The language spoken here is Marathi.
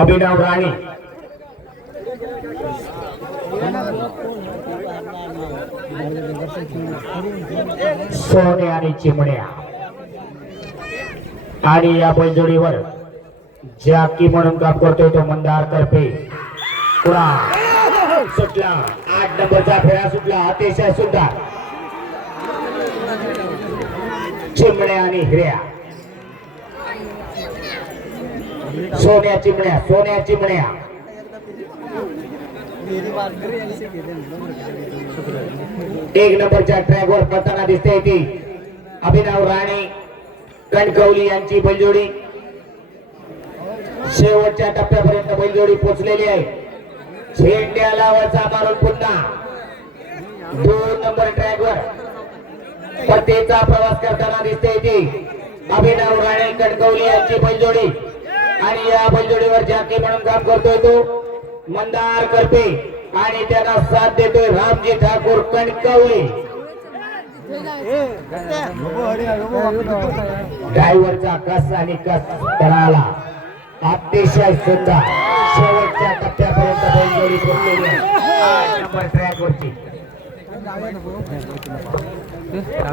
अभिनव राणे सोने आणि चिमण्या आणि या बैलजोडीवर जॅकी म्हणून काम करतोय तो मंदार तर्फे पुरा सुटला 8 नंबरचा फेरा सुटला अतिशय सुंदर चिमण्या आणि हिऱ्या सोन्या चिमण्या एक नंबरच्या ट्रॅकवर पळताना दिसते ती अभिनव राणे कणकवली यांची बैलजोडी शेवटच्या टप्प्यापर्यंत बैलजोडी पोहोचलेली आहे झेंड्या लावायचा मारून पुन्हा 2 नंबर ट्रॅकवर परतीचा प्रवास करताना दिसते ती अभिनव राणे कणकवली यांची बैलजोडी आणि या बैलजोडीवर जॅकी म्हणून काम करतोय तो मंदार करपे आणि त्यांना साथ देतोय रामजी ठाकूर कणकवली ड्रायव्हरचा कस आणि कस तळाला अतिशय सुंदर शेवटच्या टप्प्यापर्यंत बैलजोडी पोहोचलेली आहे 8 नंबर ट्रॅकवरची